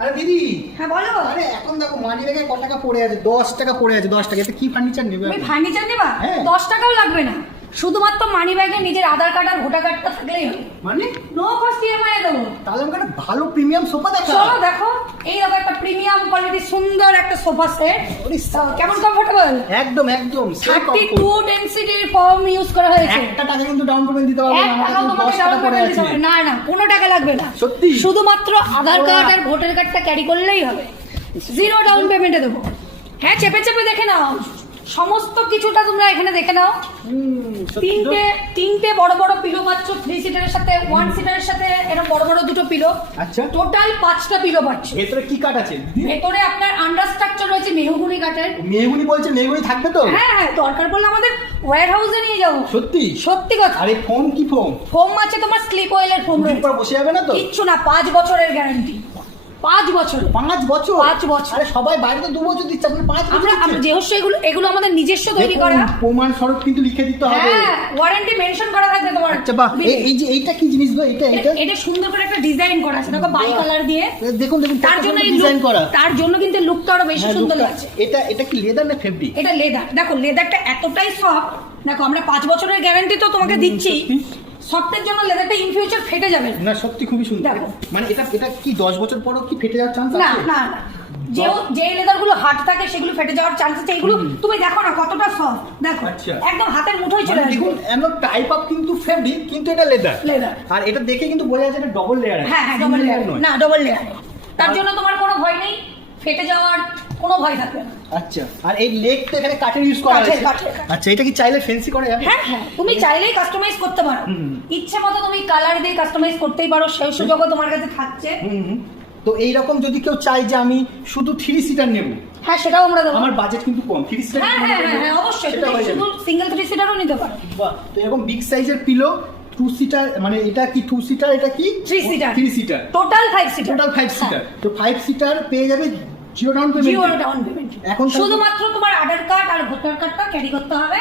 আরে দিদি, হ্যাঁ বলো। আরে এখন দেখো মানি ব্যাগে কত টাকা পড়ে আছে, 10 টাকা পড়ে আছে, 10 টাকা। এতে কি ফার্নিচার নেবে? তুমি ফার্নিচার নেবা? হ্যাঁ। 10 টাকাও লাগবে না, শুধুমাত্র মানি ব্যাগে নিজের আধার কার্ড আর ভোটার কার্ডটা থাকলেই হবে। মানে নো কস্ট ইএমআই দেবো। তাহলে আমাকে একটা ভালো প্রিমিয়াম সোফা দেখা। চলো দেখো, এই রকম একটা প্রিমিয়াম কোয়ালিটির সুন্দর একটা সোফা সেট। কেমন কমফোর্টেবল? একদম একদম 32 ডেনসিটির ফর্ম ইউজ করা হয়েছে। একটা টাকা কিন্তু ডাউন পেমেন্ট দিতে হবে না, এক টাকাও আমাকে তোমাকে 10 টাকা ডাউন পড়ে পেমেন্ট আছে। দিতে হবে না, না কোনো টাকা লাগবে না। সত্যি? শুধুমাত্র আধার কার্ড আর ভোটার কার্ডটা ক্যারি করলেই হবে, জিরো ডাউন পেমেন্টে দেবো। হ্যাঁ, চেপে চেপে দেখে নাও, সমস্ত কিছুটা তোমরা এখানে দেখে নাও। তিনটে বড় বড় পিলো পাচ্ছ, 3 সিটারের সাথে 1 সিটারের সাথে এরকম বড় বড় দুটো পিলো। আচ্ছা, টোটাল 5টা পিলো পাচ্ছ। ভেতরে কি কাঠ আছে? ভেতরে আপনার আন্ডার স্ট্রাকচার রয়েছে মেহগনি কাঠের। মেহগুনি বলছে, মেহগুনি থাকবে তো? হ্যাঁ হ্যাঁ, দরকার পড়লে আমাদের ওয়্যার হাউসে নিয়ে যাবো। সত্যি? সত্যি কথা। আরে ফোম কি ফোম? ফোম আছে তোমার, স্লিপ অয়েলের ফোম রয়েছে। উপর বসে যাবে না তো? কিচ্ছু না, 5 বছরের গ্যারান্টি। 5 বছর। 5 বছর? 5 বছর। আরে সবাই বাইরে তো 2 বছর দিচ্ছে, আপনি 5 বছর আমরা যেহেতু এগুলো আমাদের নিজস্ব তৈরি করা। প্রমাণ স্বরূপ কিন্তু লিখে দিতে হবে। হ্যাঁ, ওয়ারেন্টি মেনশন করা থাকবে তোমার। আচ্ছা বাহ, এই যে এইটা কি জিনিস গো? এটা সুন্দর করে একটা ডিজাইন করা আছে, দেখো বাই কালার দিয়ে। দেখুন দেখুন, তার জন্য এই ডিজাইন করা। তার জন্য কিন্তু লুকটা আরো বেশি হ্যাঁ, সুন্দর lookটা- লাগছে। এটা কি লেদার না ফেব্রিক? এটা লেদার। দেখো লেদারটা এতটাই সফট। দেখো আমরা 5 বছরের গ্যারান্টি তো তোমাকে দিচ্ছি। সফটের জন্য লেদারটা ইন ফিউচার ফেটে যাবে না। না সত্যি খুবই সুন্দর। দেখো। মানে এটা কি 10 বছর পরও কি ফেটে যাওয়ার চান্স না আছে? না না, যে লেদার গুলো হার্ড থাকে সেগুলো ফেটে যাওয়ার চান্স আছে। এগুলো তুমি দেখো না কতটা সফট, দেখো আচ্ছা। একদম হাতের মুঠোয় চলে মানে আসবে। দেখুন, এমন টাইপ আপ কিন্তু ফেব্রিক, কিন্তু এটা লেদার। লেদার। আর এটা দেখে কিন্তু বোঝা যাচ্ছে এটা ডবল লেয়ার আছে। হ্যাঁ হ্যাঁ, ডবল লেয়ার না, ডবল লেয়ার। তার জন্য তোমার কোনো ভয় নেই, ফেটে যাওয়ার কোনো ভয় থাকবে না। আচ্ছা, আর এই লেগটা এখানে কাঠের ইউজ করা কাঠের, হয়েছে। কাঠের। আচ্ছা, এটা কি চাইলে ফেন্সি করা যাবে? হ্যাঁ হ্যাঁ, তুমি চাইলেই কাস্টমাইজ করতে পারো। ইচ্ছে মতো তুমি কালার দিয়ে কাস্টমাইজ করতেই পারো, সেই সুযোগও তোমার কাছে থাকছে। তো এইরকম যদি কেউ চাই যে আমি শুধু 3 সিটার নেব, হ্যাঁ সেটাও আমরা দেবো। আমার বাজেট কিন্তু কম, 3 সিটার। হ্যাঁ হ্যাঁ হ্যাঁ, অবশ্যই তুমি শুধু সিঙ্গেল 3 সিটারও নিতে পারো। বাহ, তো এরকম বিগ সাইজের পিলো 2 সিটার, মানে এটা কি 2 সিটার, এটা কি 3 seater. 3 seater, total 5 seater. Total 5 seater. তো 5 সিটার পেয়ে যাবে zero down payment. Zero down payment. এখন শুধুমাত্র তোমার আধার কার্ড আর ভোটার কার্ডটা ক্যারি করতে হবে,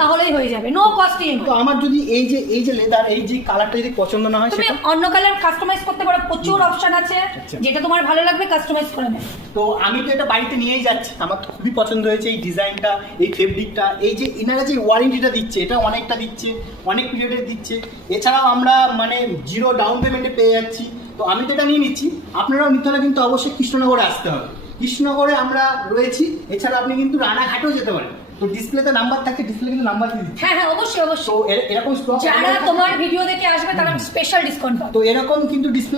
তাহলেই হয়ে যাবে, নো কস্ট ইএমআই। তো আমার যদি এই যে লেদার, এই যে কালারটা যদি পছন্দ না হয়, তুমি সেটা অন্য কালার কাস্টমাইজ করতে পারো, প্রচুর অপশন আছে। আচ্ছা। যেটা তোমার ভালো লাগবে কাস্টমাইজ করে নেবে। তো আমি তো এটা বাড়িতে নিয়েই যাচ্ছি, আমার তো খুবই পছন্দ হয়েছে এই ডিজাইনটা, এই ফেব্রিকটা, এই যে ইনারা যে ওয়ারেন্টিটা দিচ্ছে, এটা অনেকটা দিচ্ছে, অনেক পিরিয়ডের দিচ্ছে। এছাড়াও আমরা মানে জিরো ডাউন পেমেন্টে পেয়ে যাচ্ছি। তো আমি তো এটা নিয়ে নিচ্ছি, আপনারাও নিতে হলে কিন্তু অবশ্যই কৃষ্ণনগরে আসতে হবে। কৃষ্ণনগরে আমরা রয়েছি, এছাড়া আপনি কিন্তু রানাঘাটেও যেতে পারেন। তো ডিসপ্লেতে নাম্বার থাকে, ডিসপ্লে কিন্তু নাম্বার দিয়ে দিচ্ছি। হ্যাঁ হ্যাঁ, অবশ্যই তো অবশ্যই। এরকম স্টক যারা তোমার ভিডিও দেখে আসবে তারা স্পেশাল ডিসকাউন্ট পাবে। তো এরকম কিন্তু ডিসপ্লে